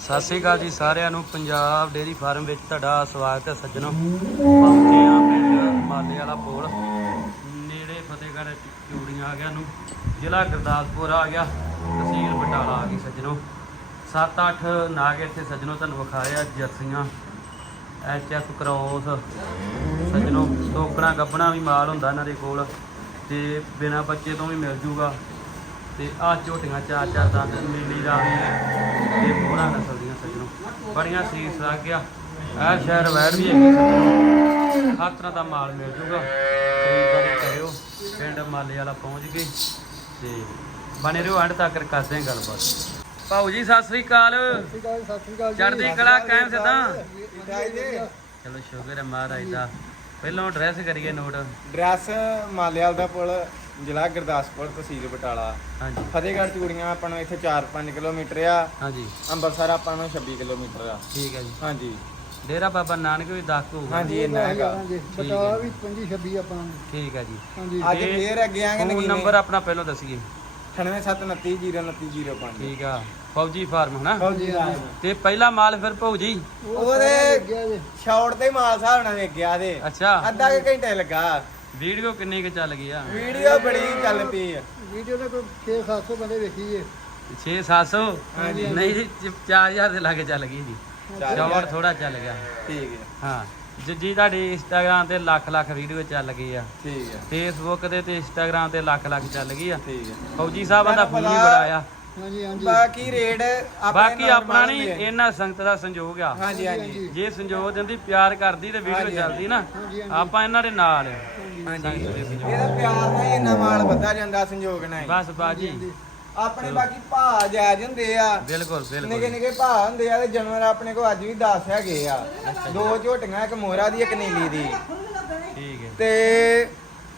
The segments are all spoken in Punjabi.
ਸਤਿ ਸ੍ਰੀ ਅਕਾਲ ਜੀ ਸਾਰਿਆਂ ਨੂੰ। ਪੰਜਾਬ ਡੇਰੀ ਫਾਰਮ ਵਿੱਚ ਤੁਹਾਡਾ ਸਵਾਗਤ ਹੈ ਸੱਜਣੋ। ਪਹੁੰਚੇ ਆ ਪਿੰਡ ਮਾਲੇ ਵਾਲਾ ਪੋਲ। ਨੇੜੇ ਫਤਿਹਗੜ੍ਹ ਚੂੜੀਆਂ ਆ ਗਿਆ ਨੂੰ। ਜ਼ਿਲ੍ਹਾ ਗੁਰਦਾਸਪੁਰ ਆ ਗਿਆ। ਤਹਿਸੀਲ ਬਟਾਲਾ ਆ ਗਈ ਸੱਜਣੋ। 7-8 ਨਾਗ ਇੱਥੇ ਸੱਜਣੋ ਤੁਹਾਨੂੰ ਵਿਖਾਇਆ ਜਰਸੀਆਂ ਐਚਐਫ ਕ੍ਰੋਸ। ਸੱਜਣੋ ਟੋਕਣਾ ਗੱਬਣਾ ਵੀ ਮਾਲ ਹੁੰਦਾ ਇਹਨਾਂ ਦੇ ਕੋਲ। ਤੇ ਬਿਨਾ ਬੱਚੇ ਤੋਂ ਵੀ ਮਿਲ ਜੂਗਾ। ਤੇ ਆ ਝੋਟੀਆਂ ਚਾਰ ਚਾਰ ਦੰਦ ਨੀਲੀ ਰਾਵੀ ਤੇ ਮੋਹਰਾ ਨਸਲ ਦੀਆਂ ਸੱਜਣੋ। ਬੜੀਆਂ ਸੀਸ ਲੱਗ ਗਿਆ। ਇਹ ਸ਼ਹਿਰ ਵੈੜ ਵੀ ਹੈਗੀ ਸੱਜਣੋ। ਹਰ ਤਰ੍ਹਾਂ ਦਾ ਮਾਲ ਮਿਲ ਜੂਗਾ। ਖਰੀਦਦਾਰੀ ਕਰਿਓ। ਪਿੰਡ ਮਾਲੇ ਵਾਲਾ ਪਹੁੰਚ ਗਏ। ਤੇ ਬਣੇ ਰਹੋ ਅੰਡ ਤੱਕ ਕਰਦੇ ਹਾਂ ਗੱਲਬਾਤ। ਭਾਊ ਜੀ, ਸਤਿ ਸ੍ਰੀ ਅਕਾਲ। ਸਤਿ ਸ਼੍ਰੀ ਅਕਾਲ ਚੜ੍ਹਦੀ ਕਲਾ ਕਾਇਮ ਸਿੱਧਾ। ਚਲੋ ਸ਼ੁਕਰ ਹੈ ਮਹਾਰਾਜ ਦਾ। ਪਹਿਲਾਂ ਐਡਰੈਸ ਕਰੀਏ ਨੋਟ। ਡਰੈਸ ਮਾਲਿਆਲ ਦਾ ਪੁਲ। ਜ਼ਿਲ੍ਹਾ ਗੁਰਦਾਸਪੁਰ ਤਹਿਸੀਲ ਬਟਾਲਾ। ਹਾਂਜੀ। ਫਤਿਹਗੜ੍ਹ ਚੂੜੀਆਂ ਆਪਾਂ ਨੂੰ ਇੱਥੇ 4-5 ਕਿਲੋਮੀਟਰ ਆ। ਹਾਂਜੀ। ਅੰਮ੍ਰਿਤਸਰ ਆਪਾਂ ਨੂੰ 26 ਕਿਲੋਮੀਟਰ ਆ। ਠੀਕ ਹੈ ਜੀ। ਹਾਂਜੀ। ਡੇਰਾ ਬਾਬਾ ਨਾਨਕ ਵੀ ਦੱਸ ਹੋਊਗਾ। ਹਾਂਜੀ ਇੰਨਾ ਹੈਗਾ। ਬਟਾਲਾ ਵੀ 25 26 ਆਪਾਂ ਨੂੰ। ਠੀਕ ਹੈ ਜੀ। ਹਾਂਜੀ। ਅੱਜ ਫੇਰ ਅੱਗੇ ਆਂਗੇ ਫੋਨ ਨਗੀਨੇ। ਨੰਬਰ ਆਪਣਾ ਪਹਿਲਾਂ ਦੱਸੀਏ। 9729092905 ਠੀਕ ਆ। ਫੌਜੀ ਫਾਰਮ ਹਨਾ? ਫੌਜੀ ਦਾ ਤੇ ਪਹਿਲਾ ਮਾਲ ਫਿਰ ਭੌਜੀ? ਉਹਦੇ ਸ਼ਾਰਟ ਤੇ ਮਾਲ ਹਿਸਾਬ ਨਾਲ ਵੇਖ ਗਿਆ ਦੇ ਅੱਛਾ। ਅੱਧਾ ਕੁ ਘੰਟਾ ਲੱਗਾ। ਵੀਡੀਓ ਕਿੰਨੀ ਕੁ ਚੱਲ ਗਈ ਆ? ਵੀਡੀਓ ਬੜੀ ਚੱਲ ਪਈ ਆ। ਵੀਡੀਓ ਤੇ ਕੋਈ 6-700 ਬੰਦੇ ਵੇਖੀ ਜੇ। 6 700 ਹਾਂਜੀ। ਨਹੀਂ ਜੀ 4000 ਦੇ ਲਾਗੇ ਚੱਲ ਗਈ ਜੀ। ਚੱਲ ਸ਼ਾਰਟ ਗਿਆ। ਥੋੜਾ ਚੱਲ ਗਿਆ। ਠੀਕ ਹੈ। ਹਾਂ। ਜੀ ਜੀ ਤੁਹਾਡੀ ਇੰਸਟਾਗ੍ਰam ਤੇ ਲੱਖ ਲੱਖ ਵੀਡੀਓ ਚੱਲ ਗਈ ਆ। ਠੀਕ ਹੈ। ਫੇਸਬੁੱਕ ਤੇ ਤੇ ਇੰਸਟਾਗ੍ਰam ਤੇ ਲੱਖ ਲੱਖ ਚੱਲ ਗਈ ਆ। ਠੀਕ ਹੈ। ਫੌਜੀ ਸਾਹਿਬਾਂ ਦਾ ਫੋਨ ਹੀ ਬੜਾ ਆ ਹਾਂਜੀ ਹਾਂਜੀ। ਬਾਕੀ ਰੇਡ ਆਪਣੇ ਬਾਕੀ ਆਪਣਾ ਨਹੀਂ। ਇਹਨਾਂ ਸੰਗਤ ਦਾ ਸੰਯੋਗ ਆ। ਹਾਂਜੀ ਹਾਂਜੀ। ਜੇ ਸੰਯੋਗ ਦਿੰਦੀ ਪਿਆਰ ਕਰਦੀ ਤੇ ਵੀਡੀਓ ਚੱਲਦੀ ਨਾ। ਆਪਾਂ ਇਹਨਾਂ ਦੇ ਨਾਲ ਆ। ਹਾਂਜੀ। ਸੰਗਤ ਦੇ ਸੰਯੋਗ ਇਹਦਾ ਪਿਆਰ ਨਾਲ ਹੀ ਇੰਨਾ ਮਾਲ ਵੱਧਾ ਜਾਂਦਾ ਸੰਯੋਗ ਨਾਲ ਹੀ। ਬਸ ਬਾਜੀ। ਆਪਣੇ ਬਾਕੀ ਭਾਅ ਜਾਇਜ਼ ਹੁੰਦੇ ਆ। ਬਿਲਕੁਲ ਨਿੱਕੇ ਬਿਲਕੁਲ। ਨਿੱਕੇ ਭਾਅ ਹੁੰਦੇ ਆ ਤੇ ਜਾਨਵਰ ਆਪਣੇ ਕੋਲ ਅੱਜ ਵੀ 10 ਹੈਗੇ ਆ। ਦੋ ਝੋਟੀਆਂ ਇੱਕ ਮੋਹਰਾ ਦੀ ਇੱਕ ਨੀਲੀ ਦੀ। ਠੀਕ ਹੈ। ਤੇ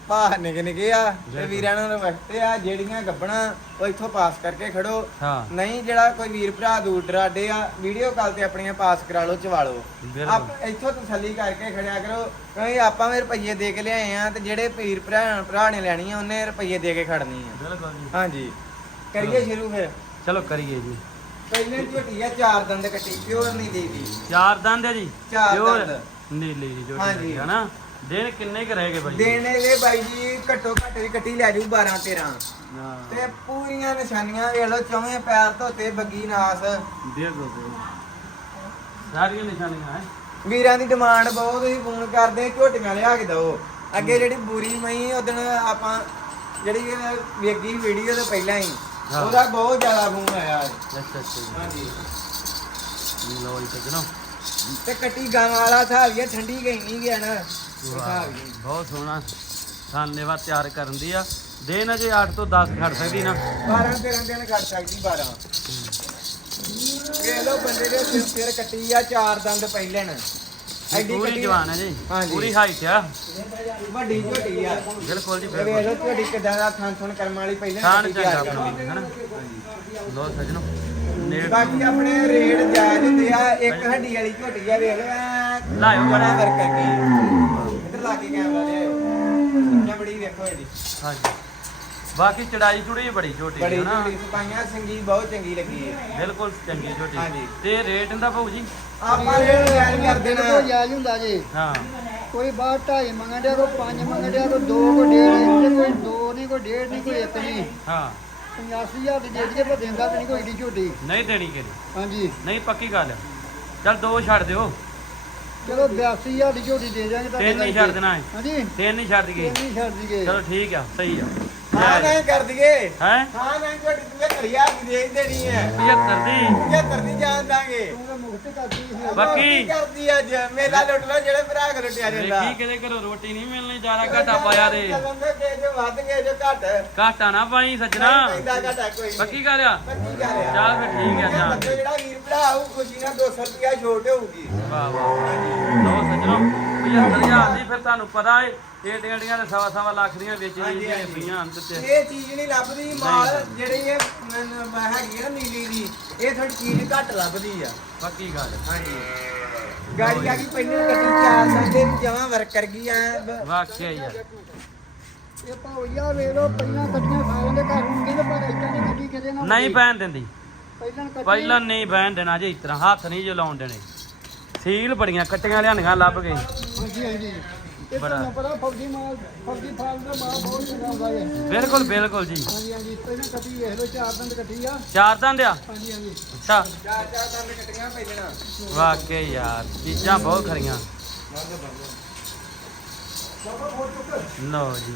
ਭਾਅ ਨਿੱਕੇ ਨਿੱਕੇ ਆ ਤੇ ਵੀਰਾਂ ਨੂੰ ਰਿਕਵੈਸਟ ਆ ਜਿਹੜੀਆਂ ਗੱਬਣਾ ਉਹ ਇੱਥੋਂ ਪਾਸ ਕਰਕੇ ਖੜੋ। ਹਾਂ। ਨਹੀਂ ਜਿਹੜਾ ਕੋਈ ਵੀਰ ਭਰਾ ਦੂਰ ਦਰਾਡੇ ਆ ਵੀਡੀਓ ਕਾਲ ਤੇ ਆਪਣੀਆਂ ਪਾਸ ਕਰਾ ਲਓ ਚਵਾ ਲਓ। ਬਿਲਕੁਲ। ਆਪ ਇੱਥੋਂ ਤਸੱਲੀ ਕਰਕੇ ਖੜਿਆ ਕਰੋ ਕਿਉਂਕਿ ਆਪਾਂ ਵੀ ਰੁਪਈਏ ਦੇ ਕੇ ਲਿਆਏ ਆ ਤੇ ਜਿਹੜੇ ਵੀਰ ਭਰਾ ਭਰਾ ਨੇ ਲੈਣੀ ਆ ਉਹਨੇ ਰੁਪਈਏ ਦੇ ਕੇ ਖੜਨੀ ਆ। ਬਿਲਕੁਲ ਜੀ। ਹਾਂਜੀ। ਕਰੀਏ ਸ਼ੁਰੂ ਫਿਰ। ਚਲੋ ਕਰੀਏ ਜੀ। ਪਹਿਲੇ ਝੋਟੀ ਆ ਚਾਰ ਦੰਦ ਕੱਟੀ ਪਿਓਰ ਨਹੀਂ ਦੇਦੀ ਚਾਰ ਦੰਦ ਹੈ ਜੀ ਚਾਰ ਦੰਦ। ਨੀਲੀ ਜੀ ਜੋ ਹਾਂਜੀ। ਹੈ ਨਾ ਦਿਨ ਕਿੰਨੇ ਕੁ ਰਹੇਗੇ ਬਾਈ ਦੇਣੇ ਦੇ ਬਾਈ ਜੀ ਘੱਟੋ ਘੱਟ ਵੀ ਕੱਟੀ ਲੈ ਜੂ 12 13 ਹਾਂ। ਤੇ ਪੂਰੀਆਂ ਨਿਸ਼ਾਨੀਆਂ ਵੇਖ ਲਓ ਚੌਵੇਂ ਪੈਰ ਧੋਤੇ ਬੱਗੀ ਨਾਸ। ਬਿਲਕੁਲ ਬਿਲਕੁਲ। ਸਾਰੀਆਂ ਨਿਸ਼ਾਨੀਆਂ ਹੈ? ਵੀਰਾਂ ਦੀ ਡਿਮਾਂਡ ਬਹੁਤ ਤੁਸੀਂ ਫੋਨ ਕਰਦੇ ਝੋਟੀਆਂ ਲਿਆ ਕੇ ਦਿਓ। ਅੱਗੇ ਜਿਹੜੀ ਬੁਰੀ ਮਈ ਉਦਣ ਆਪਾਂ ਜਿਹੜੀ ਇਹ ਵੇਖੀ ਵੀਡੀਓ ਤੋਂ ਪਹਿਲਾਂ ਹੀ ਹਾਂ। ਉਹਦਾ ਬਹੁਤ ਜ਼ਿਆਦਾ ਫੋਨ ਆਇਆ ਹੈ। ਅੱਛਾ ਅੱਛਾ ਜੀ ਹਾਂਜੀ। ਲੋ ਜੀ ਸੱਜਣੋ ਤੇ ਕੱਟੀ ਗਾਂ ਵਾਲਾ ਹਿਸਾਬ ਹੀ ਆ, ਠੰਡੀ ਗਈ ਨਹੀਂ ਗਿਆ ਨਾ ਬਹੁਤ ਸੋਹਣਾ ਥਾਨੇਵਾ ਤਿਆਰ ਕਰਨ ਦੀ ਆ। ਦਿਨ ਅਜੇ 8 ਤੋਂ 10 ਖੜ ਸਕਦੀ ਨਾ। 12 13 ਦਿਨ ਕੱਟ ਸਕਦੀ 12 ਵੇਖ ਲਓ ਬੰਦੇ ਦੇ ਸਿਰ ਸਿਰ ਕੱਟੀ ਆ ਚਾਰ ਦੰਦ ਪਹਿਲੇ ਨੇ ਐਡੀ ਪੂਰੀ ਕੱਟੀ ਜਵਾਨ ਹੈ ਜੀ। ਹਾਂਜੀ। ਪੂਰੀ ਹਾਈਟ ਆ। ਵੱਡੀ ਝੋਟੀ ਆ। ਬਿਲਕੁਲ ਜੀ ਤੇ ਵੇਖ ਬਿਲਕੁਲ। ਲਓ ਝੋਟੀ ਕਿਦਾਂ ਦਾ ਥਾਂ ਥੁਣ ਕਰਮ ਵਾਲੀ ਪਹਿਲੇ ਥਾਨ ਕੱਟੀ ਚੰਗਾ ਤਿਆਰ ਆਪਣਾ। ਵੀ ਹਨਾ? ਲੋ ਸੱਜਣੋ ਨੇੜ ਬਾਕੀ ਆਪਣੇ ਰੇਟ ਜਾਇਜ਼ ਹੁੰਦੇ ਆ ਇੱਕ ਹੱਡੀ ਵਾਲੀ ਝੋਟੀ ਆ ਵੇਖ ਐਂ ਲਾਇਓ ਬੜਾ ਬੜਾ ਵਰਕ ਕਰਕੇ। ਇੱਧਰ ਲਾ ਕੇ ਕੈਮਰਾ ਦੇ ਇੰਨਾ ਬੜੀ ਵੇਖੋ ਇਹਦੀ। ਹਾਂਜੀ। ਬਾਕੀ ਚੜਾਈ ਚੁੜੀ ਬੜੀ ਛੋਟੀ ਬੜੀ ਹੈ ਨਾ। ਝੋਟੀ ਸਪਾਈਆਂ ਸੰਗੀ ਬਹੁਤ ਚੰਗੀ ਲੱਗੀ ਹੈ ਬਿਲਕੁਲ ਚੰਗੀ ਛੋਟੀ ਹਾਂਜੀ। ਤੇ ਰੇਟ ਇਹਦਾ ਭਾਊ ਜੀ? ਆਪਾਂ ਰੇਟ ਜਾਇਜ਼ ਕਰ ਕੋਈ ਦੇਣਾ। ਜਾਇਜ਼ ਹੁੰਦਾ ਜੀ। ਹਾਂ। ਕੋਈ ਬਾਹਰ ਢਾਈ ਮੰਗਣ ਡਿਆ ਕੋਈ ਪੰਜ ਮੰਗਣ ਡਿਆ ਕੋਈ ਦੋ ਕੋਈ ਡੇਢ ਤੇ ਕੋਈ ਦੋ ਨਹੀਂ ਕੋਈ ਡੇਢ ਨਹੀਂ ਕੋਈ ਇੱਕ ਨਹੀਂ। ਹਾਂ। 85000 ਦੀ ਦੇ ਦਈਏ ਪਰ ਦਿੰਦਾ ਤਾਂ ਨਹੀਂ ਕੋਈ ਏਡੀ ਝੋਟੀ। ਨਹੀਂ ਦੇਣੀ ਕਿਹੜੀ। ਹਾਂਜੀ। ਨਹੀਂ ਪੱਕੀ ਗੱਲ ਚਲ ਦੋ ਛੱਡ ਦਿਓ। ਚਲੋ 82000 ਦੀ ਝੋਟੀ ਦੇ ਜਾਾਂਗੇ ਤਿੰਨ ਹੀ ਛੱਡ ਦੇਣਾ ਹੈ ਹਾਂਜੀ। ਤਿੰਨ ਹੀ ਛੱਡ ਦਈਏ ਤਿੰਨ ਹੀ ਛੱਡ ਦਈਏ ਚਲੋ ਠੀਕ ਆ ਸਹੀ ਆ। ਹਾਂ ਨਹੀਂ ਕਰ ਦਈਏ। ਹੈ? ਹਾਂ ਨਹੀਂ ਝੋਟੀ ਤੂੰ ਘੜੀਆ ਦੀ ਦੇ ਹੀ ਦੇਣੀ ਹੈ। 75 ਦੀ। 75 ਦੀ ਜਾਣ ਦਾਂਗੇ। ਤੂੰ ਤਾਂ ਮੁਕਤ ਕਰਦੀ ਸੀ ਬਾਕੀ- ਕੀ ਕਰਦੀ ਅੱਜ? ਮੇਲਾ ਲੁੱਟ ਲਓ ਜਿਹੜੇ ਭਰਾ ਘਰ ਲੁੱਟਿਆ ਜਾਂਦਾ। ਵੇਖੀ ਕਿਤੇ ਘਰੋਂ ਰੋਟੀ ਨਹੀਂ ਮਿਲਣੀ ਜ਼ਿਆਦਾ ਘਾਟਾ ਪਾਇਆ ਦੇ ਚੱਲਣਗੇ ਕਿ ਜੋ ਵੱਧ ਗਏ ਜੋ ਘੱਟ। ਘਾਟਾ ਨਾ ਪਾਈ ਸੱਜਣਾ। ਪੱਕੀ ਗੱਲ ਆ? ਚੱਲ ਫਿਰ ਠੀਕ ਆ ਬੱਚੇ ਜਿਹੜਾ ਵੀਰ ਭਰਾ ਆਊ ਖੁਸ਼ੀ ਨਾਲ 200 ਰੁਪਿਆ ਛੋਟ ਹੋਊਗੀ। ਵਾਹ ਵਾਹ ਲੋ ਸੱਜਣੋ। 75000 ਦੀ ਫਿਰ ਤੁਹਾਨੂੰ ਪਤਾ ਏ ਇਹ ਡੇਂਡੀਆਂ ਦੇ ਸਵਾ ਸਵਾ ਲੱਖ ਦੀਆਂ ਵੇਚ ਹਾਂਜੀ, ਦੀਆਂ ਹਾਂਜੀ। ਪਈਆਂ ਅੰਤ ਤੇ। ਇਹ ਚੀਜ਼ ਨਹੀਂ ਲੱਭਦੀ ਮਾਲ ਜਿਹੜੀ ਇਹ ਮ- ਮ- ਹੈਗੀ ਆ ਨਾ ਨੀਲੀ ਦੀ ਇਹ ਥੋੜੀ ਚੀਜ਼ ਘੱਟ ਲੱਭਦੀ ਆ। ਪੱਕੀ ਗੱਲ। ਹਾਂਜੀ। ਗਾੜੀ ਆ ਗਈ ਪਹਿਲੇ ਗੱਡੀ ਚਾਰ ਸੰਦੇ ਵੀ ਜਮਾਂ ਵਰਕ ਕਰ ਗਈ ਆ ਬ- ਵਾਕਿਆ ਯਾਰ ਇਹ ਭਾਉਆ ਵੇਖ ਲੋ ਪਹਿਲਾਂ ਕੱਟੀਆਂ ਸਾਰਿਆਂ ਦੇ ਘਰ ਹੁੰਦੀ ਤੇ ਪਰ ਇਦਾਂ ਦੀ ਗੱਡੀ ਕਿਤੇ ਨਾ ਨਹੀਂ ਪੈਣ ਦਿੰਦੀ। ਪਹਿਲਾਂ ਕੱਟੀ ਪਹਿਲਾਂ ਨਹੀਂ ਬਹਿਣ ਦੇਣਾ ਜੇ ਇਸ ਤਰ੍ਹਾਂ ਹੱਥ ਨਹੀਂ ਜੋ ਲਾਉਣ ਦੇਣੇ। ਸੀਲ ਬੜੀਆਂ ਕੱਟੀਆਂ ਲਿਆਂਦੀਆਂ ਲੱਭ ਕੇ। ਹਾਂਜੀ ਹਾਂਜੀ ਇਹ ਬੜਾ। ਤੁਹਾਨੂੰ ਪਤਾ ਫੌਜੀ ਮਾਲ ਫੌਜੀ ਫਾਲ ਦਾ ਮਾਲ ਬਹੁਤ ਚੰਗਾ ਹੁੰਦਾ ਹੈ। ਬਿਲਕੁਲ ਬਿਲਕੁਲ ਜੀ। ਹਾਂਜੀ ਹਾਂਜੀ ਪਹਿਲਾਂ ਕੱਟੀ ਵੇਖ ਲਓ ਚਾਰ ਦੰਦ ਕੱਟੀ ਆ। ਚਾਰ ਦੰਦ ਆ? ਹਾਂਜੀ ਹਾਂਜੀ। ਅੱਛਾ। ਚਾਰ ਚਾਰ ਦੰਦ ਕੱਟੀਆਂ ਪਹਿਲਣਾ ਵਾਕਈ ਯਾਰ ਚੀਜ਼ਾਂ ਬਹੁਤ ਖਰੀਆਂ। ਲਓ ਜੀ।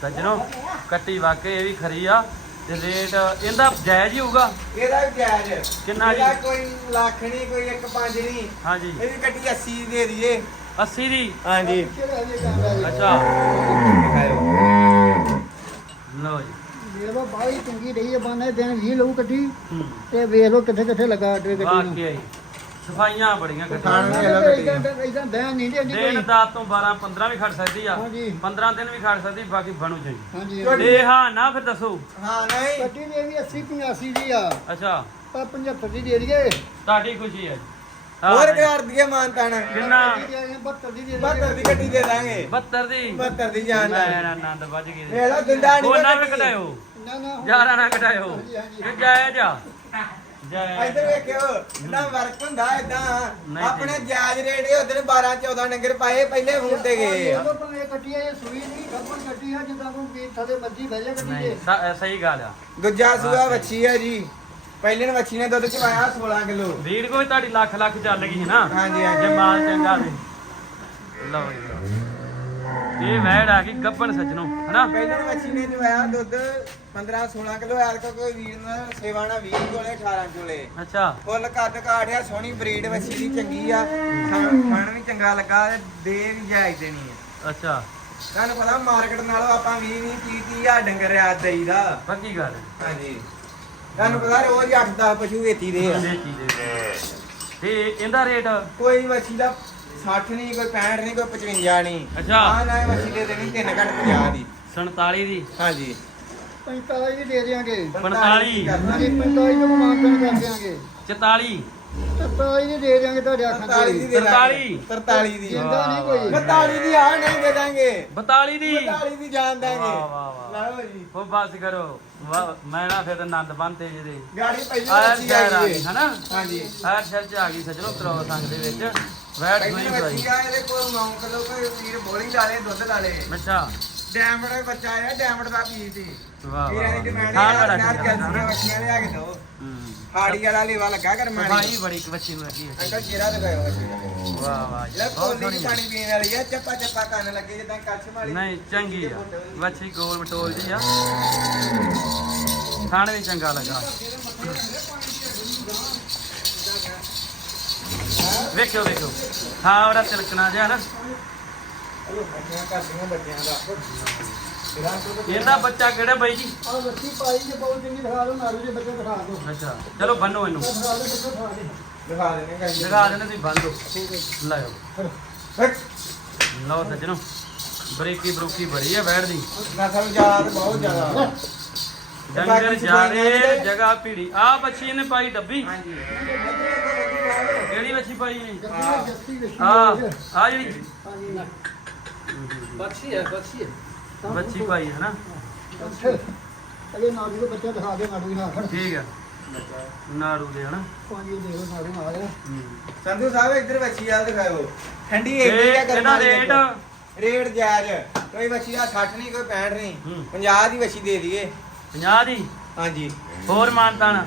ਸੱਜਣੋ ਕੱਟੀ ਵਾਕਈ ਇਹ ਵੀ ਖਰੀ ਆ। ਤੇ ਰੇਟ ਇਹਦਾ ਜਾਇਜ਼ ਹੀ ਹੋਊਗਾ? ਇਹਦਾ ਵੀ ਜਾਇਜ਼। ਕਿੰਨਾ ਜੀ? ਇਹਦਾ ਕੋਈ ਲੱਖ ਨਹੀਂ ਕੋਈ 1 5 ਨਹੀਂ ਹਾਂਜੀ। ਇਹ ਵੀ ਗੱਡੀ 80 ਦੇ ਦਈਏ। 80 ਦੀ? ਹਾਂਜੀ। ਅੱਛਾ। ਲਓ ਜੀ। ਵੇਖ ਲਓ ਬਾਈ ਚੰਗੀ ਰਹੀ ਹੈ ਬਾਨੇ ਦਿਨ 20 ਲਊ ਕੱਟੀ ਹੂੰ। ਤੇ ਵੇਖ ਲਓ ਕਿੱਥੇ ਕਿੱਥੇ ਲੱਗਾ ਅੱਡੇ ਗੱਡੀ ਨੂੰ। ਵਾਕਈ ਸਫਾਈਆਂ ਬੜੀਆਂ ਕੱਟੀਆਂ ਨੂੰ। ਗੱਡੀ। ਇਦਾਂ ਨਹੀਂ ਦਿੰਦੀ ਦਿਨ ਕੋਈ ਦਾ ਤੋਂ 12 15 ਵੀ ਖੜ ਸਕਦੀ ਆ। ਹਾਂਜੀ। 15 ਦਿਨ ਵੀ ਖੜ ਸਕਦੀ ਬਾਕੀ ਬਣੂ ਚਾਹੀਦੀ ਹਾਂਜੀ। ਹਾਂ ਨਾ ਫਿਰ ਦੱਸੋ। ਹਾਂ ਨਹੀਂ। ਕੱਟੀ ਦੀ ਇਹ ਵੀ 80 85 ਦੀ ਆ। ਅੱਛਾ। ਪਰ 75 ਦੀ ਦੇ ਦਈਏ। ਤੁਹਾਡੀ ਖੁਸ਼ੀ ਹੈ। ਹਾਂ ਹੋਰ ਜੀ। ਕਰ ਦਈਏ ਮਾਨਤਾਨ ਕਿੰਨਾ? 72 ਦੀ ਦੇ 72 ਦੀ ਗੱਡੀ ਦੇ ਦਾਂਗੇ। 72 ਦੀ? 72 ਦੀ ਜਾਨ ਦਾ ਮੈਂ ਆਨੰਦ ਵੱਜ ਗਈ ਵੇਖ ਲਓ ਦਿੰਦਾ ਨਹੀਂ ਉਹ ਨਾ ਵੀ ਨਾ ਨਾ ਯਾਰਾ ਨਾ ਘਟਾਇਓ ਹਾਂਜੀ, ਹਾਂਜੀ। ਇਹ ਜਾਇਜ਼ ਆ ਜਾਇਜ਼ ਇੱਧਰ ਵੇਖਿਓ ਨਾ ਵਰਕ ਹੁੰਦਾ ਇਦਾਂ ਆਪਣੇ ਜਾਇਜ਼ ਰੇਟ ਹੀ ਉਧਰ 12 14 ਡੰਗਰ ਪਾਏ ਪਹਿਲੇ ਫੋਨ ਤੇ ਗਏ। ਆ ਜਦੋਂ ਇਹ ਕੱਟੀ ਆ ਇਹ ਸੂਈ ਨਹੀਂ ਗੱਪਣ ਕੱਟੀ ਆ ਜਿੱਦਾਂ ਕੋਈ ਵੀਰ ਥਲੇ ਮੱਜੀ ਬਹਿ ਜਾ ਕੱਟੀ ਨਹੀਂ ਦੇ ਸ- ਸਹੀ ਗੱਲ ਆ। ਦੂਜਾ ਸੂਆ ਵੱਛੀ ਹੈ ਜੀ। ਪਹਿਲੇ ਨੇ ਵੱਛੀ ਨੇ ਦੁੱਧ ਚਵਾਇਆ 16 ਕਿਲੋ। ਵੀਰ ਕੋਈ ਤੁਹਾਡੀ ਲੱਖ ਲੱਖ ਚੱਲ ਗਈ ਹੈ ਨਾ? ਹਾਂਜੀ, ਹਾਂਜੀ। ਜੇ ਮਾਲ ਚੰਗਾ ਦੇ ਲਓ ਜੀ। ਇਹ ਵੈੜ ਆ ਗਈ ਗੱਬਣ ਸੱਜਣੋ ਹਨਾ? ਪਹਿਲੇ ਵੱਛੀ ਨੇ ਚਵਾਇਆ ਦੁੱਧ 15 16 ਕਿਲੋ ਯਾਰ ਕੋ ਕੋਈ ਵੀਰ ਨੇ ਸੇਵਾ ਨਾਲ 20 ਕੋਲੇ 18 ਕੋਲੇ ਅੱਛਾ। ਫੁੱਲ ਕੱਦ ਕਾਠਿਆ ਸੋਹਣੀ ਬਰੀਡ ਵੱਛੀ ਦੀ ਚੰਗੀ ਆ। ਖਾਣ ਵੀ ਚੰਗਾ ਲੱਗਾ ਤੇ ਦੇ ਵੀ ਜਾਇਜ਼ ਦੇਣੀ ਆ। ਅੱਛਾ। ਤੁਹਾਨੂੰ ਪਤਾ ਮਾਰਕੀਟ ਨਾਲੋਂ ਆਪਾਂ 20 20 30 30 ਹਜ਼ਾਰ ਡੰਗਰ ਆ ਦੇਈਦਾ ਪੱਕੀ ਗੱਲ। ਹਾਂਜੀ। ਤੁਹਾਨੂੰ ਪਤਾ ਰੋਜ਼ 8 10 ਪਸ਼ੂ ਵੇਚੀ ਦੇ ਆ। ਤੇ ਇਹਦਾ ਰੇਟ? ਕੋਈ ਵੱਛੀ ਦਾ 60 ਨਹੀਂ ਕੋਈ 65 ਨਹੀਂ ਕੋਈ 55 ਨਹੀਂ ਅੱਛਾ। ਹਾਂ ਨਾ ਇਹ ਵੱਛੀ ਦੇ ਦੇਣੀ 3 ਘੱਟ 50 ਦੀ। 47 ਦੀ। ਹਾਂਜੀ। 45 ਦੀ ਦੇ ਦਿਆਂਗੇ। 45 ਹਾਂਜੀ 45 ਨੂੰ ਮਾਨਤਨ ਕਰ ਦਿਆਂਗੇ। 44 47 ਦੀ ਦੇ ਦਿਆਂਗੇ ਤੁਹਾਡੇ ਆਖਾਂ 43 ਦੀ ਤੇ ਦੇ ਦਾਂਗੇ। 43 ਦੀ। ਜਿੰਦਾ ਨਹੀਂ ਕੋਈ। 42 ਦੀ ਆ ਨਹੀਂ ਦੇ ਦਾਂਗੇ। 42 ਦੀ। 42 ਦੀ ਜਾਨ ਦਾਂਗੇ। ਵਾਹ, ਵਾਹ, ਵਾਹ। ਲਓ ਜੀ। ਉਹ ਬਸ ਕਰੋ। ਵਾਹ, ਮੈਂ ਨਾ ਫਿਰ ਆਨੰਦ ਬੰਤੇ ਜਿਹਦੇ ਗਾੜੀ ਪਹਿਲੀ ਆਹ ਵੱਛੀ ਸ਼ਹਿਰ ਆ ਆ ਗਈ ਗਈ ਹਨਾ? ਹਾਂਜੀ। ਹਰ ਸ਼ਹਿਰ ਚ ਆ ਗਈ ਸੱਜਣੋ ਕਰੋ ਸੰਗ ਦੇ ਵਿੱਚ। ਵੈਟ ਪਹਿਲੀ ਹੋਈ ਵੱਛੀ ਭਾਈ। ਆ ਇਹਦੇ ਕੋਲ 9 ਕਿਲੋ ਕੋਈ ਵੀਰ ਬੋਲੀ ਡਾਲੇ ਦੁੱਧ ਡਾਲੇ ਅੱਛਾ। ਡੈਮਡ ਦਾ ਬੱਚਾ ਆ ਡੈਮਡ ਦਾ ਪੀਸ ਸੀ। ਵਾਹ ਵੀਰਾਂ ਦੀ ਵਾਹ ਡਿਮਾਂਡ ਹਾਂ ਹੈ ਬੜਾ ਯਾਰ ਠੀਕ ਕੈਲਸੀਆਂ ਹੈ ਵੱਛੀਆਂ ਲਿਆ ਕੇ ਦਿਓ। ਹੂੰ। ਹਾੜੀ ਵਾਲਾ ਲੇਵਾ ਲੱਗਾ ਕਰ ਮਾਰੀ ਭਾਈ ਬੜੀ ਬੱਚੀ ਨੂੰ ਲੱਗੀ ਹੈ ਅੰਕਲ ਚਿਹਰਾ ਦਿਖਾਓ ਦਾ। ਵਾਹ ਵਾਹ ਲੈ ਕੋਲੀ ਦੀ ਪਾਣੀ ਪੀਣ ਵਾਲੀ ਆ ਚੱਪਾ ਚੱਪਾ ਕੰਨ ਲੱਗੇ ਜਿੱਦਾਂ ਕਲਸ਼ਮ ਵਾਲੀ ਨਹੀਂ ਚੰਗੀ ਆ। ਵੱਛੀ ਗੋਲ ਮਟੋਲ ਜੀ ਆ। ਖਾਣ ਵੀ ਚੰਗਾ ਲੱਗਾ। ਵੇਖਿਓ ਵੇਖਿਓ। ਹਾਂ, ਉਹਦਾ ਤਿਲਕਣਾ ਜਿਹਾ ਨਾ। ਇਹਦਾ ਬੱਚਾ ਕਿਹੜਾ ਬਾਈ ਜੀ? ਆ ਲੱਸੀ ਪਾਈ ਜੇ ਬਹੁਤ ਚੰਗੀ ਦਿਖਾ ਦਿਓ ਨਾਰੂ ਦੇ ਬੱਚੇ ਦਿਖਾ ਦਿਓ ਅੱਛਾ, ਚਲੋ ਬੰਨੋ ਇਹਨੂੰ। ਦਿਖਾ ਦਿਓ ਬੱਚੇ ਦਿਖਾ ਦਿਓ ਦਿਖਾ ਦੇਣੇ ਕਹੀਂ ਦਿਖਾ ਦੇਣਾ ਤੁਸੀਂ ਬੰਨੋ ਲਾਓ। ਲਓ ਸੱਜਣੋ, ਬਰੇਕੀ ਬਰੂਕੀ ਬੜੀ ਆ ਬੈਠ ਦੀ। ਨਸਲ ਜਾਤ ਬਹੁਤ ਜ਼ਿਆਦਾ ਡੰਗਰ ਬਾਕੀ ਸਫਾਈਆਂ ਜਗ੍ਹਾ ਭੀੜੀ। ਆ ਬੱਚੀ ਇਹਨੇ ਪਾਈ ਡੱਬੀ। ਹਾਂਜੀ ਕਿਹੜੀ ਬੱਚੀ ਪਾਈ ਹੈ ਜੱਸੀ ਜੱਸੀ ਆ ਆ ਜਿਹੜੀ ਬੱਚੀ ਹੈ ਬੱਚੀ ਹੈ। ਬੱਚੀ ਪਾਈ ਹੈ ਨਾ? ਅਗੇ ਨਾਰੂ ਦੇ ਬੱਚੇ ਦਿਖਾ ਦਿਓ ਨਾਰੂ ਨਾਲ ਠੀਕ ਹੈ। ਨਾੜੂ ਦੇ ਹਨਾ? ਪੰਜ ਦੇ ਨਾਰੂ ਨਾਲ। ਹੂੰ। ਸੰਧੂ ਸਾਹਿਬ ਇੱਧਰ ਬੱਚੀ ਆ ਦਿਖਾਓ। ਠੰਡੀ ਤੇ ਏਡੀ ਆ ਇਹਦਾ ਰੇਟ? ਰੇਟ ਜਾਇਜ਼। ਕੋਈ ਬੱਚੀ ਦਾ 60 ਨਹੀਂ ਕੋਈ 65 ਨਹੀਂ। ਹੂੰ। 50 ਦੀ ਬੱਚੀ ਦੇ ਦਈਏ। 50 ਦੀ? ਹਾਂਜੀ। ਹੋਰ ਮਾਨਤਾਨ?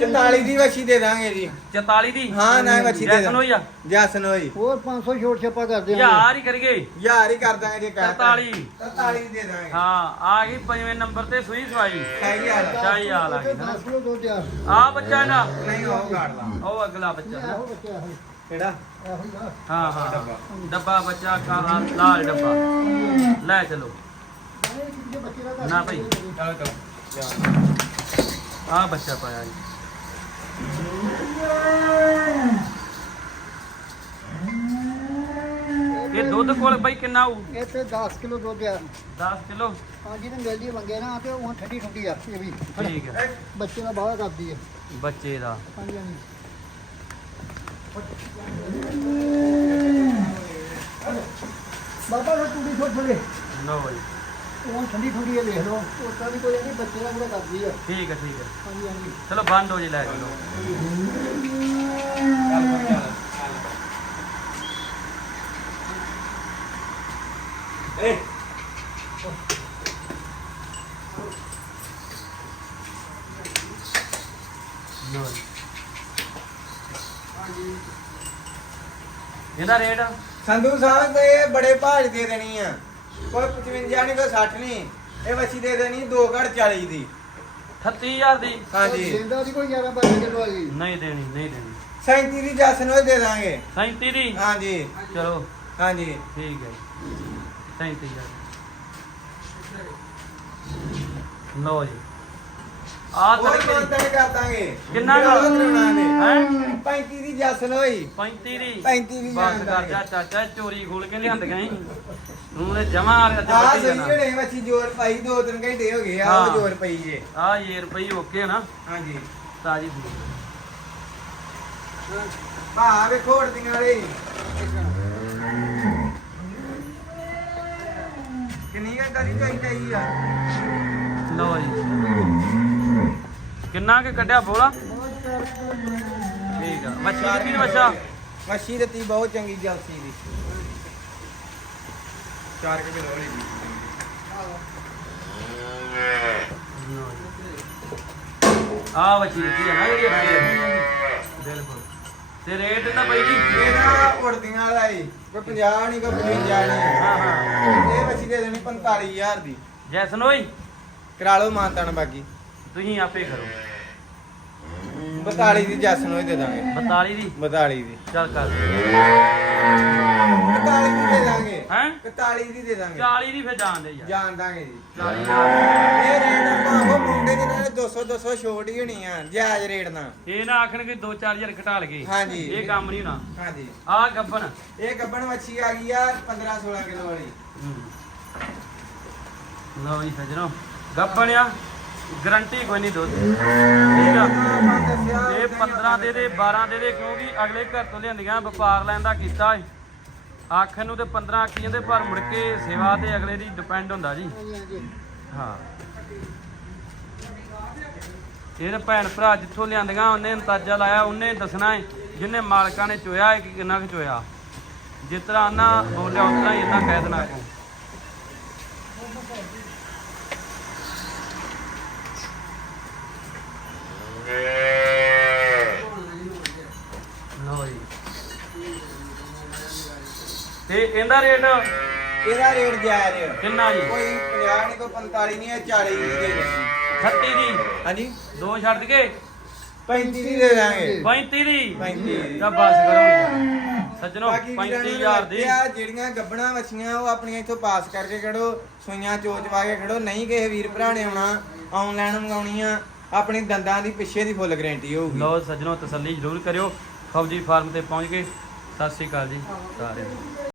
44 ਦੀ ਬੱਚੀ ਦੇ ਦਾਂਗੇ ਜੀ। 44 ਦੀ? ਹਾਂ ਨਾ ਬੱਚੀ ਦੇ ਜੈਸਨ ਹੋਈ ਆ? ਜਸਨ ਹੋਈ। ਹੋਰ 500 ਛੋਟ ਛੱਪਾ ਕਰ ਦਿਆਂਗੇ। ਯਾਰ ਹੀ ਕਰੀਏ। ਯਾਰ ਹੀ ਕਰ ਦਾਂਗੇ ਜੇ ਕਹਿ 43 43 ਦੀ ਦੇ ਦਾਂਗੇ। ਹਾਂ ਆ ਗਈ ਪੰਜਵੇਂ ਨੰਬਰ ਤੇ ਸੂਈ ਸਵਾਈ। ਸਹੀ ਹਾਲ ਆ। ਸ਼ਾਹੀ ਹਾਲ ਆ ਗਈ ਨਾ। 10 ਕਿਲੋ ਦੁੱਧ ਆ ਬੱਚਾ ਇਹਦਾ। ਨਹੀਂ ਉਹ ਗਾੜ ਲਾ। ਉਹ ਅਗਲਾ ਬੱਚਾ ਨਾ। ਇਹੋ ਕਿਹੜਾ ਇਹੋ। ਹੀ ਹਾਂ ਹਾਂ। ਡੱਬਾ ਬੱਚਾ ਕਾ ਲਾਲ ਡੱਬਾ। ਲੈ ਚਲੋ। ਨਾ ਭਾਈ। ਚਲੋ ਚਲੋ। ਆ ਬੱਚਾ ਪਾਇਆ ਜੀ। ਇਹ ਦੁੱਧ ਕੋਲ ਬਈ ਕਿੰਨਾ ਹੋਊ? ਇਹ ਤੇ 10 ਕਿਲੋ ਦੁੱਧ ਆ। 10 ਕਿਲੋ? ਹਾਂ ਜਿਹਨੇ ਮਿਲਦੀ ਮੰਗੇ ਨਾ ਤੇ ਉਹ ਠੰਡੀ ਠੰਡੀ ਆ ਇਹ ਵੀ। ਠੀਕ ਹੈ ਬੱਚੇ ਦਾ ਬਾਹਰ ਕਰਦੀ ਹੈ ਬੱਚੇ ਦਾ। ਹਾਂਜੀ ਹਾਂਜੀ। ਬਾਬਾ ਦਾ ਟੂੜੀ ਛੋੜ ਛੋੜੇ ਲਓ ਜੀ ਉਹ ਠੰਡੀ ਠੰਡੀ ਇਹ ਵੇਖ ਲਓ। ਉਤਾਂ ਦੀ ਕੋਈ ਨਹੀਂ ਬੱਚੇ ਦਾ ਪੂਰਾ ਕਰਦੀ ਆ। ਠੀਕ ਹੈ ਠੀਕ ਹੈ ਹਾਂਜੀ ਹਾਂਜੀ। ਚਲੋ ਬੰਦ ਹੋ ਜੀ ਲੈ ਚੱਲ ਇਹਦਾ ਰੇਟ? ਸੰਧੂ ਸਾਹਿਬ ਤੇ ਇਹ ਬੜੇ ਭਾਜ ਦੇ ਦੇਣੀ ਆ। ਕੋਈ 55 ਨਹੀਂ ਕੋਈ 60 ਨਹੀਂ ਇਹ ਵੱਛੀ ਦੇ ਦੇਣੀ 2 ਘੜ 40 ਦੀ। 38000 ਦੀ? ਹਾਂਜੀ। ਜਿੰਦਾ ਦੀ ਕੋਈ 11 12 ਕਿਲੋ ਵਾਲੀ ਨਹੀਂ ਦੇਣੀ ਨਹੀਂ ਦੇਣੀ। 37 ਦੀ ਜਸਨ ਉਹ ਦੇ ਦਾਂਗੇ। 37 ਦੀ? ਹਾਂਜੀ। ਚਲੋ। ਹਾਂਜੀ। ਠੀਕ ਹੈ। 37000 ਲਓ ਜੀ। ਆ ਉਹ ਤੜਕੇ ਕੋਈ ਤੈਨੂੰ ਕਰ ਦਾਂਗੇ। ਕਿੰਨਾ ਕੁ? ਕਿਲੋ ਕਰਾਉਣਾ ਨੇ। ਹੈ? 35 ਦੀ ਜਸਨ ਹੋਈ। 35 ਦੀ। 35 ਦੀ ਬਸ ਜਾਣ ਕਰ ਜਾ ਚਾਚਾ ਚੋਰੀ ਖੋਲ ਕੇ ਲਿਆਂਦੀਆਂ ਸੀ ਤੂੰ ਨੇ ਜਮਾ ਆ ਵੱਢੀ ਸਹੀ ਜਾਣਾ। ਜਿਹੜੇ ਵੱਛੀ ਜੋਰ ਪਾਈ ਦੋ ਤਿੰਨ ਘੰਟੇ ਹੋ ਗਏ ਆ ਹਾਂ। ਉਹ ਜੋਰ ਪਈ ਜੇ। ਆ ਇਹ ਰੁਪਈ ਓਕੇ ਨਾ। ਹਾਂਜੀ। ਤਾਜੀ ਭਾ ਵੇਖੋ ਉੜਦੀਆਂ ਵਾਲੇ। ਕਿੰਨੀ ਘੰਟਾ ਦੀ ਚਾਈ ਚਾਈ ਆ? ਲਓ ਜੀ। ਕਿੰਨਾ ਕੇ ਕੱਢਿਆ ਬੋਲਾ ਠੀਕ ਆ। ਮੱਛੀ ਦੀ ਵੀ ਮੱਛਾ? ਮੱਛੀ ਦਿੱਤੀ ਬਹੁਤ ਚੰਗੀ ਜਲਸੀ ਦੀ। 4 ਕਿਲੋ ਵਾਲੀ ਦੀ ਆ ਮੱਛੀ ਦਿੱਤੀ ਆ ਨਾ ਜਿਹੜੀ ਅੱਗੇ ਆ। ਬਿਲਕੁਲ। ਤੇ ਰੇਟ ਇਹਦਾ ਬਾਈ ਜੀ ਇਹਦਾ ਉੜਦੀਆਂ ਵਾਲਾ ਕੋਈ 50 ਨਹੀਂ ਕੋਈ 55 ਨਹੀਂ। ਹਾਂ ਹਾਂ। ਇਹ ਮੱਛੀ ਦੇ ਦੇਣੀ 45000 ਦੀ। ਜੈਸਨ ਓਏ। ਕਰਾ ਲਓ ਮਾਨਤਾਨ ਬਾਕੀ ਤੁਸੀਂ ਆਪੇ ਕਰੋ। 42 ਦੀ ਜਸਨ ਹੋਈ ਦੇ ਦਾਂਗੇ। 42 ਦੀ? 42 ਦੀ। ਚੱਲ ਕਰ। 41 ਦੀ ਦੇ ਦਾਂਗੇ। ਹੈ? 41 ਦੀ ਦੇ ਦਾਂਗੇ। 40 ਦੀ ਫਿਰ ਜਾਣ ਦੇ ਯਾਰ। ਜਾਣ ਦਾਂਗੇ ਜੀ। 40 ਇਹ ਰੇਟ ਭਾਵੇਂ ਮੁੰਡੇ ਜਿਹਨਾਂ ਨੇ 200 200 ਛੋਟ ਹੀ ਹੋਣੀ ਆ ਜਾਇਜ਼ ਰੇਟ ਨਾਲ। ਇਹ ਨਾ ਆਖਣਗੇ 2-4000 ਘਟਾ ਲਗੇ। ਹਾਂਜੀ। ਇਹ ਕੰਮ ਨਹੀਂ ਹੋਣਾ। ਹਾਂਜੀ। ਆ ਗੱਬਨ ਇਹ ਗੱਬਣ ਮੱਛੀ ਆ ਗਈ ਆ 15 16 ਕਿਲੋ ਵਾਲੀ। ਲਓ ਜੀ ਸਜਣੋ ਗੱਬਨ ਆ। ਗਰੰਟੀ ਕੋਈ ਨਹੀਂ ਦੁੱਧ ਠੀਕ ਆ? ਇਹ 15 ਦੇ ਦੇ 12 ਦੇ ਦੇ, ਕਿਉਂਕਿ ਅਗਲੇ ਘਰ ਤੋਂ ਲਿਆਂਦੀਆਂ ਵਪਾਰ ਲੈਣ ਦਾ ਕੀਤਾ ਏ ਆਖਣ ਨੂੰ ਤੇ 15 ਆਖੀ ਜਾਂਦੇ, ਪਰ ਮੁੜ ਕੇ ਸੇਵਾ ਤੇ ਅਗਲੇ ਦੀ ਡਿਪੈਂਡ ਹੁੰਦਾ ਜੀ। ਹਾਂ। ਇਹ ਤਾਂ ਭੈਣ ਭਰਾ ਜਿੱਥੋਂ ਲਿਆਂਦੀਆਂ, ਉਹਨੇ ਅੰਦਾਜ਼ਾ ਲਾਇਆ, ਉਹਨੇ ਦੱਸਣਾ ਏ ਜਿਹਨੇ ਮਾਲਕਾਂ ਨੇ ਚੋਇਆ ਕਿ ਕਿੰਨਾ ਕੁ ਚੋਇਆ। ਜਿਸ ਤਰ੍ਹਾਂ ਨਾ ਬੋਲਿਆ, ਉਸ ਤਰ੍ਹਾਂ ਹੀ ਇਦਾਂ ਕਹਿ ਦੇਣਾ ਕੋ ਲਓ ਜੀ ਤੇ ਇਹਦਾ ਰੇਟ? ਇਹਦਾ ਰੇਟ ਜਾਇਜ਼ ਆ। ਕਿੰਨਾ ਜੀ? ਕੋਈ 50 ਨਹੀਂ ਕੋਈ 45 ਨਹੀਂ ਇਹ 40 ਦੀ ਦੇ ਦੇਣੀ। 36 ਦੀ? ਹਾਂਜੀ। ਦੋ ਛੱਡ ਕੇ? 35 ਦੀ ਦੇ ਦਾਂਗੇ। 35 ਦੀ? 35 ਦੀ। ਤਾਂ ਬਸ ਕਰੋ। ਸੱਜਣੋ ਬਾਕੀ ਵੀਰਾਂ ਨੂੰ 35000 ਦੀ। ਆ ਜਿਹੜੀਆਂ ਗੱਬਣਾ ਵੱਛੀਆਂ ਉਹ ਆਪਣੀਆਂ ਇੱਥੋਂ ਪਾਸ ਕਰਕੇ ਖੜੋ ਸੂਈਆਂ ਚੋਚਵਾ ਕੇ ਖੜੋ। ਨਹੀਂ ਕਿਸੇ ਵੀਰ ਭਰਾ ਨੇ ਆਉਣਾ ਆਨਲਾਈਨ ਮੰਗਾਉਣੀਆਂ। ਆਪਣੀ ਦੰਦਾਂ ਦੀ ਪਿੱਛੇ ਦੀ ਫੁੱਲ ਗਾਰੰਟੀ ਹੋਊਗੀ। ਲਓ ਸੱਜਣੋ ਤਸੱਲੀ ਜ਼ਰੂਰ ਕਰਿਓ। ਫੌਜੀ ਫਾਰਮ ਤੇ ਪਹੁੰਚ ਕੇ ਸਤਿ ਸ੍ਰੀ ਅਕਾਲ ਜੀ। ਸਾਰਿਆਂ ਨੂੰ